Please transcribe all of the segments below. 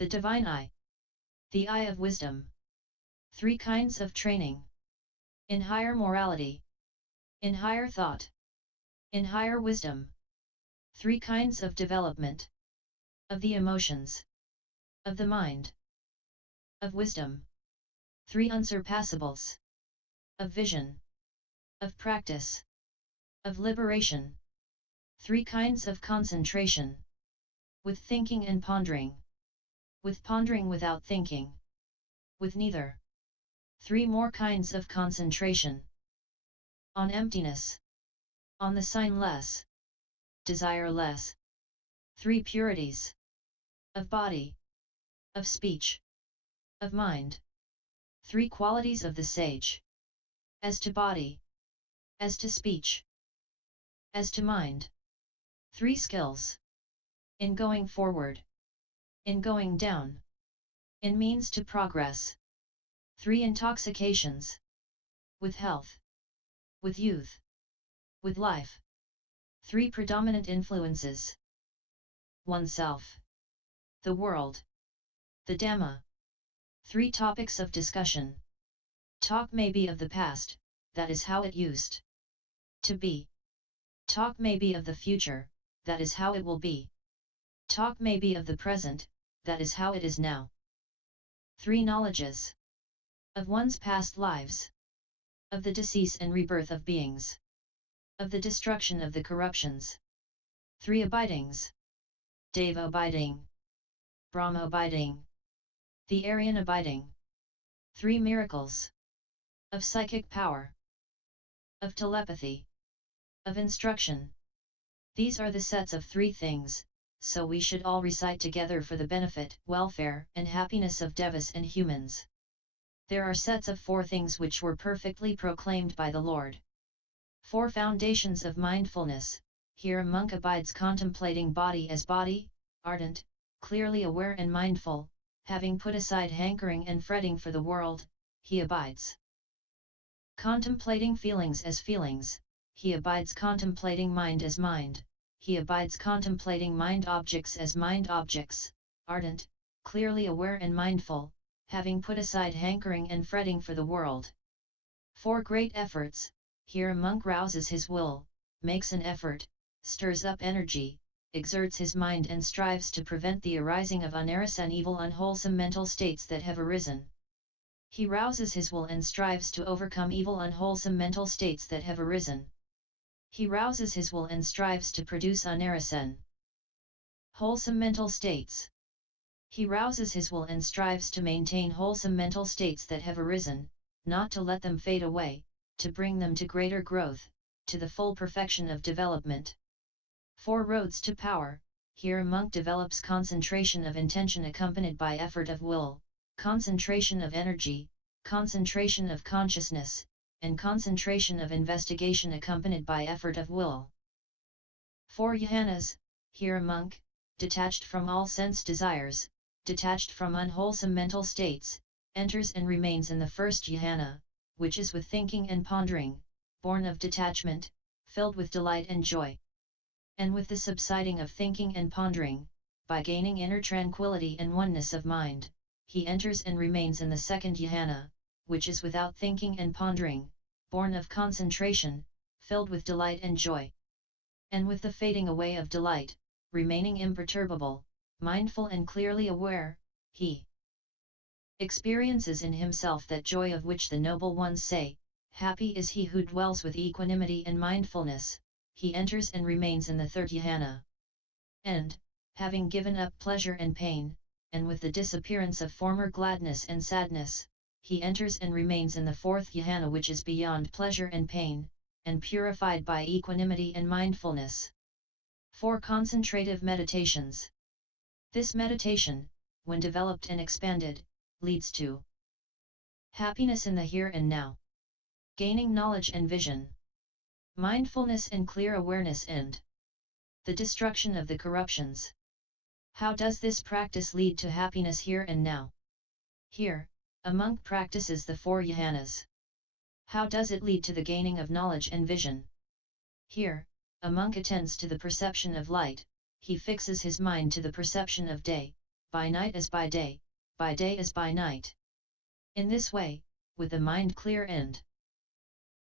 The divine eye. The eye of wisdom. 3 kinds of training. In higher morality. In higher thought. In higher wisdom. 3 kinds of development. Of the emotions. Of the mind. Of wisdom. 3 unsurpassables. Of vision. Of practice. Of liberation. 3 kinds of concentration. With thinking and pondering. With pondering without thinking. With neither. 3 more kinds of concentration. On emptiness. On the signless. Desireless. 3 purities. Of body. Of speech. Of mind. 3 qualities of the sage. As to body. As to speech. As to mind. 3 skills. In going forward. In going down. In means to progress. 3 intoxications. With health. With youth. With life. 3 predominant influences. Oneself. The world. The Dhamma. 3 topics of discussion. Talk may be of the past, that is how it used to be. Talk may be of the future, that is how it will be. Talk may be of the present, that is how it is now. 3 knowledges. Of one's past lives. Of the decease and rebirth of beings. Of the destruction of the corruptions. 3 abidings. Deva abiding. Brahma abiding. The Aryan abiding. 3 miracles. Of psychic power. Of telepathy. Of instruction. These are the sets of 3 things, so we should all recite together for the benefit, welfare, and happiness of devas and humans. There are sets of 4 things which were perfectly proclaimed by the Lord. 4 foundations of mindfulness. Here a monk abides contemplating body as body, ardent, clearly aware and mindful, having put aside hankering and fretting for the world, he abides. Contemplating feelings as feelings, he abides contemplating mind as mind, he abides contemplating mind objects as mind objects, ardent, clearly aware and mindful, having put aside hankering and fretting for the world. 4 great efforts. Here a monk rouses his will, makes an effort, stirs up energy, exerts his mind and strives to prevent the arising of unaris and evil unwholesome mental states that have arisen. He rouses his will and strives to overcome evil unwholesome mental states that have arisen. He rouses his will and strives to produce unaris and wholesome mental states. He rouses his will and strives to maintain wholesome mental states that have arisen, not to let them fade away, to bring them to greater growth, to the full perfection of development. 4 roads to power. Here a monk develops concentration of intention accompanied by effort of will, concentration of energy, concentration of consciousness, and concentration of investigation accompanied by effort of will. 4 yahanas. Here a monk, detached from all sense desires, detached from unwholesome mental states, enters and remains in the first yahana, which is with thinking and pondering, born of detachment, filled with delight and joy. And with the subsiding of thinking and pondering, by gaining inner tranquility and oneness of mind, he enters and remains in the second yahana, which is without thinking and pondering, born of concentration, filled with delight and joy. And with the fading away of delight, remaining imperturbable, mindful and clearly aware, he experiences in himself that joy of which the noble ones say, happy is he who dwells with equanimity and mindfulness. He enters and remains in the third yahana. And, having given up pleasure and pain, and with the disappearance of former gladness and sadness, he enters and remains in the fourth yahana, which is beyond pleasure and pain, and purified by equanimity and mindfulness. 4 concentrative meditations. This meditation, when developed and expanded, leads to happiness in the here and now, gaining knowledge and vision, mindfulness and clear awareness, and the destruction of the corruptions. How does this practice lead to happiness here and now? Here, a monk practices the 4 yahanas. How does it lead to the gaining of knowledge and vision? Here, a monk attends to the perception of light, he fixes his mind to the perception of day, by night as by day as by night. In this way, with the mind clear and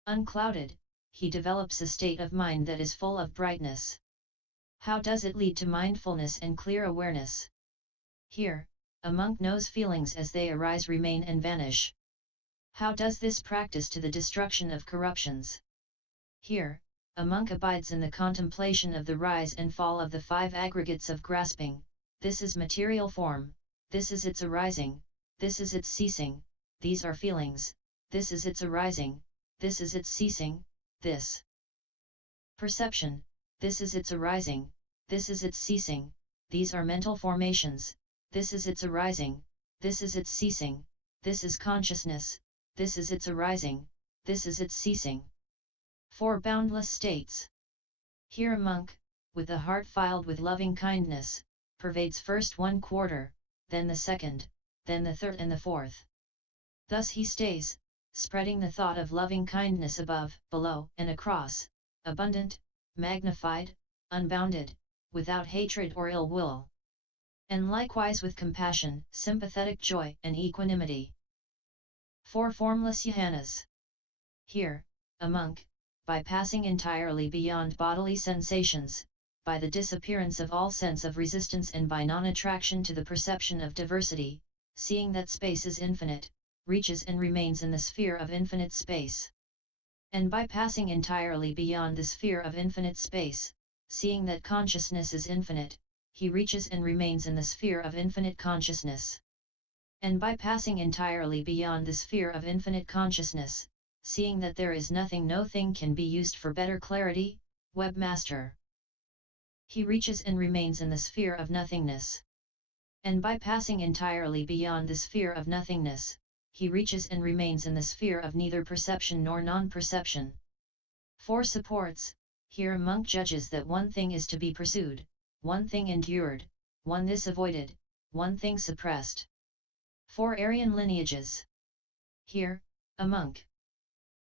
unclouded, he develops a state of mind that is full of brightness. How does it lead to mindfulness and clear awareness? Here, a monk knows feelings as they arise, remain and vanish. How does this practice to the destruction of corruptions? Here, a monk abides in the contemplation of the rise and fall of the five aggregates of grasping. This is material form, this is its arising, this is its ceasing, these are feelings, this is its arising, this is its ceasing, this perception, this is its arising, this is its ceasing, these are mental formations, this is its arising, this is its ceasing, this is consciousness, this is its arising, this is its ceasing. Four boundless states. Here a monk, with the heart filled with loving kindness, pervades first one quarter, then the second, then the third and the fourth. Thus he stays, spreading the thought of loving kindness above, below and across, abundant, magnified, unbounded, without hatred or ill will. And likewise with compassion, sympathetic joy and equanimity. Four formless jhanas. Here, a monk, by passing entirely beyond bodily sensations, by the disappearance of all sense of resistance and by non-attraction to the perception of diversity, seeing that space is infinite, reaches and remains in the sphere of infinite space. And by passing entirely beyond the sphere of infinite space, seeing that consciousness is infinite, he reaches and remains in the sphere of infinite consciousness. And by passing entirely beyond the sphere of infinite consciousness, seeing that there is nothing, no thing can be used for better clarity, webmaster. He reaches and remains in the sphere of nothingness. And by passing entirely beyond the sphere of nothingness, he reaches and remains in the sphere of neither perception nor non-perception. Four supports. Here a monk judges that one thing is to be pursued, one thing endured, one this avoided, one thing suppressed. Four Aryan lineages. Here, a monk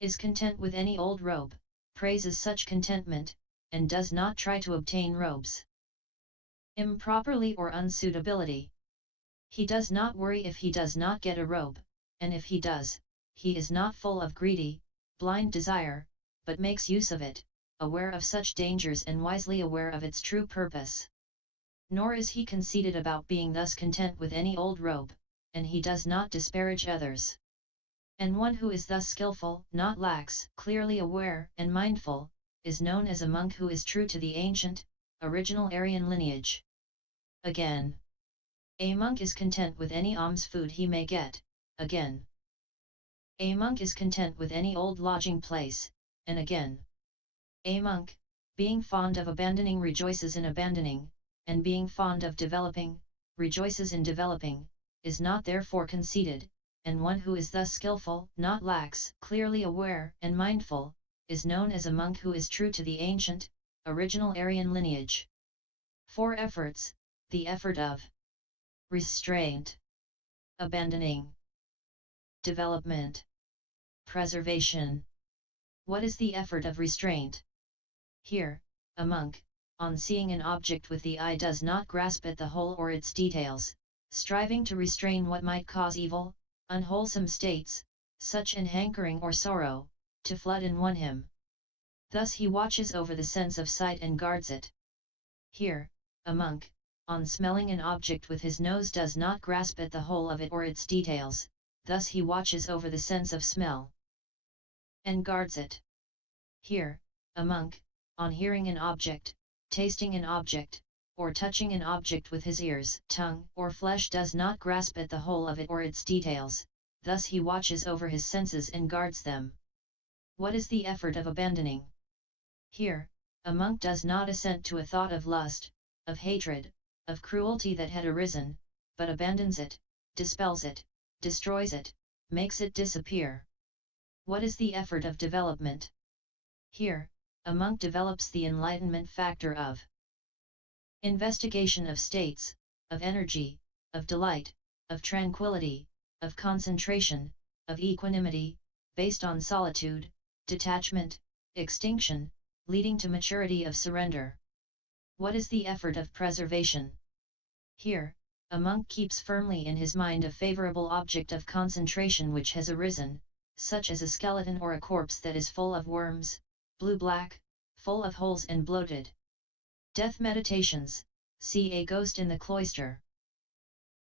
is content with any old robe, praises such contentment, and does not try to obtain robes improperly or unsuitability. He does not worry if he does not get a robe, and if he does, he is not full of greedy, blind desire, but makes use of it, aware of such dangers and wisely aware of its true purpose. Nor is he conceited about being thus content with any old robe, and he does not disparage others. And one who is thus skillful, not lax, clearly aware and mindful, is known as a monk who is true to the ancient, original Aryan lineage. Again, a monk is content with any alms food he may get. Again, a monk is content with any old lodging place, and again, a monk, being fond of abandoning, rejoices in abandoning, and being fond of developing, rejoices in developing, is not therefore conceited, and one who is thus skillful, not lax, clearly aware and mindful, is known as a monk who is true to the ancient, original Aryan lineage. Four efforts: the effort of restraint, abandoning, development, preservation. What is the effort of restraint? Here, a monk, on seeing an object with the eye, does not grasp at the whole or its details, striving to restrain what might cause evil, unwholesome states, such an hankering or sorrow, to flood in one him. Thus he watches over the sense of sight and guards it. Here, a monk, on smelling an object with his nose, does not grasp at the whole of it or its details, thus he watches over the sense of smell and guards it. Here, a monk, on hearing an object, tasting an object, or touching an object with his ears, tongue, or flesh, does not grasp at the whole of it or its details, thus he watches over his senses and guards them. What is the effort of abandoning? Here, a monk does not assent to a thought of lust, of hatred, of cruelty that had arisen, but abandons it, dispels it, destroys it, makes it disappear. What is the effort of development? Here, a monk develops the enlightenment factor of investigation of states, of energy, of delight, of tranquility, of concentration, of equanimity, based on solitude, detachment, extinction, leading to maturity of surrender. What is the effort of preservation? Here, a monk keeps firmly in his mind a favorable object of concentration which has arisen, such as a skeleton or a corpse that is full of worms, blue-black, full of holes and bloated. Death meditations, see a ghost in the cloister.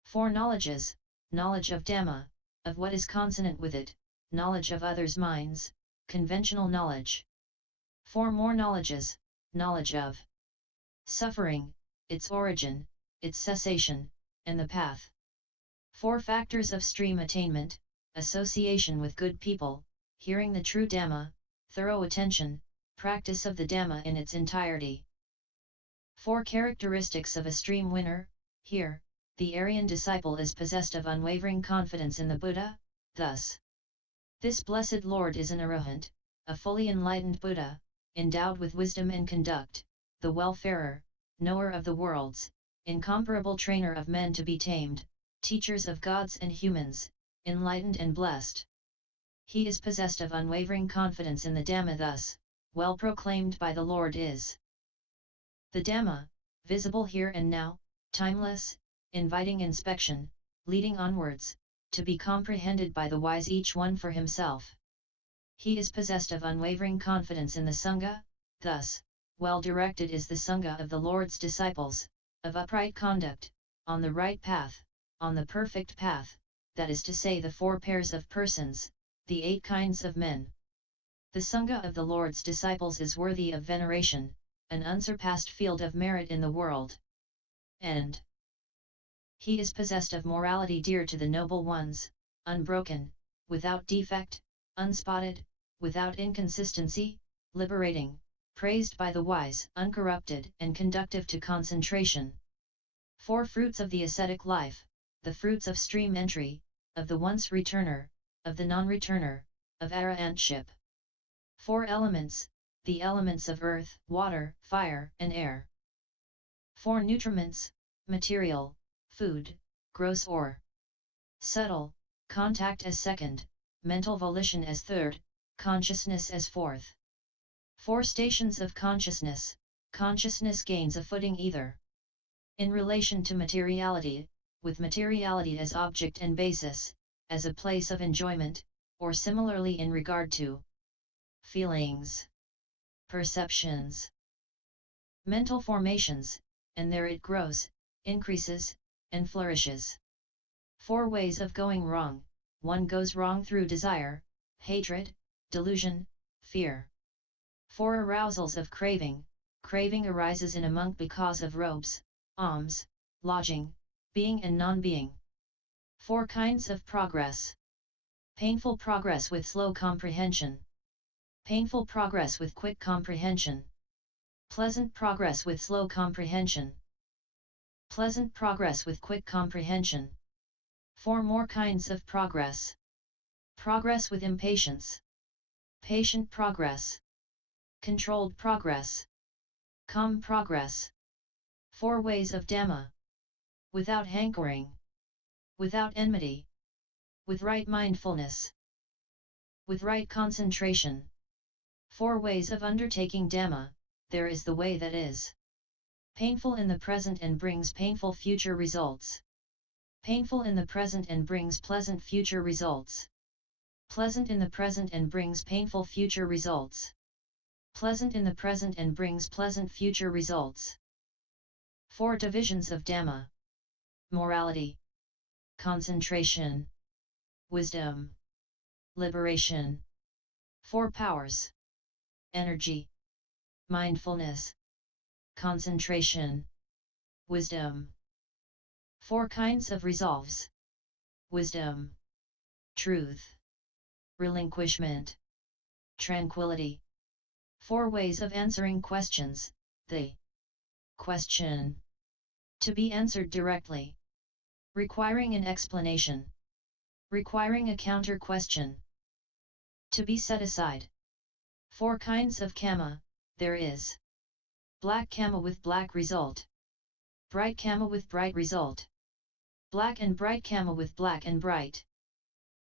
4 knowledges, knowledge of Dhamma, of what is consonant with it, knowledge of others' minds, conventional knowledge. 4 more knowledges, knowledge of suffering, its origin, its cessation, and the path. 4 factors of stream attainment, association with good people, hearing the true Dhamma, thorough attention, practice of the Dhamma in its entirety. 4 characteristics of a stream winner. Here, the Aryan disciple is possessed of unwavering confidence in the Buddha, thus. This blessed Lord is an arahant, a fully enlightened Buddha, endowed with wisdom and conduct, the welfarer, knower of the worlds, incomparable trainer of men to be tamed, teachers of gods and humans, enlightened and blessed. He is possessed of unwavering confidence in the Dhamma, thus, well proclaimed by the Lord is the Dhamma, visible here and now, timeless, inviting inspection, leading onwards, to be comprehended by the wise each one for himself. He is possessed of unwavering confidence in the Sangha, thus, well directed is the Sangha of the Lord's disciples, of upright conduct, on the right path, on the perfect path, that is to say the 4 pairs of persons, the 8 kinds of men. The Sangha of the Lord's disciples is worthy of veneration, an unsurpassed field of merit in the world. And he is possessed of morality dear to the noble ones, unbroken, without defect, unspotted, without inconsistency, liberating, praised by the wise, uncorrupted and conductive to concentration. 4 fruits of the ascetic life, the fruits of stream entry, of the once returner, of the non-returner, of arahantship. 4 elements, the elements of earth, water, fire, and air. 4 nutriments, material, food, gross or subtle, contact as second, mental volition as third, consciousness as fourth. 4 stations of consciousness, consciousness gains a footing either in relation to materiality, with materiality as object and basis, as a place of enjoyment, or similarly in regard to feelings, perceptions, mental formations, and there it grows, increases, and flourishes. 4 ways of going wrong. 1 goes wrong through desire, hatred, delusion, fear. 4 arousals of craving. Craving arises in a monk because of robes, alms, lodging, being and non-being. 4 kinds of progress. Painful progress with slow comprehension. Painful progress with quick comprehension. Pleasant progress with slow comprehension. Pleasant progress with quick comprehension. 4 more kinds of progress. Progress with impatience. Patient progress. Controlled progress. Calm progress. 4 ways of Dhamma. Without hankering. Without enmity. With right mindfulness. With right concentration. 4 ways of undertaking Dhamma. There is the way that is painful in the present and brings painful future results. Painful in the present and brings pleasant future results. Pleasant in the present and brings painful future results. Pleasant in the present and brings pleasant future results. 4 divisions of Dhamma. Morality. Concentration. Wisdom. Liberation. 4 powers. Energy. Mindfulness. Concentration. Wisdom. 4 kinds of resolves. Wisdom. Truth. Relinquishment. Tranquility. 4 ways of answering questions. The question to be answered directly, requiring an explanation, requiring a counter question, to be set aside. 4 kinds of Kamma. There is black Kamma with black result, bright Kamma with bright result, black and bright Kamma with black and bright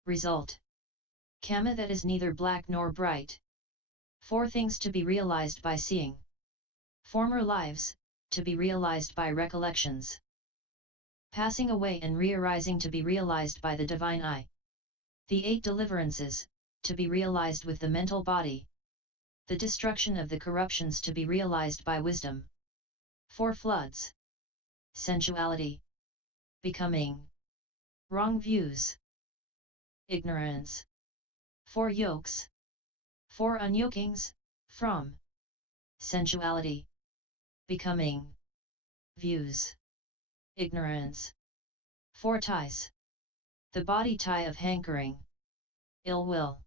result, Kamma that is neither black nor bright. 4 things to be realized by seeing. Former lives, to be realized by recollections. passing away and re-arising to be realized by the divine I. The 8 deliverances, to be realized with the mental body. The destruction of the corruptions to be realized by wisdom. 4 floods. Sensuality. Becoming. Wrong views. Ignorance. 4 yokes. 4 un-yokings, from. Sensuality. Becoming. Views. Ignorance. 4 ties. The body tie of hankering. Ill will.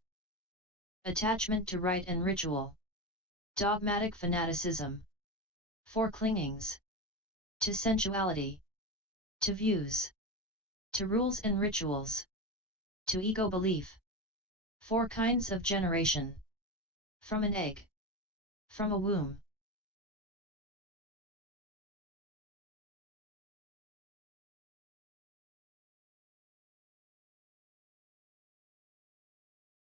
Attachment to rite and ritual. Dogmatic fanaticism. 4 clingings. To sensuality. To views. To rules and rituals. To ego belief. 4 kinds of generation. From an egg. From a womb.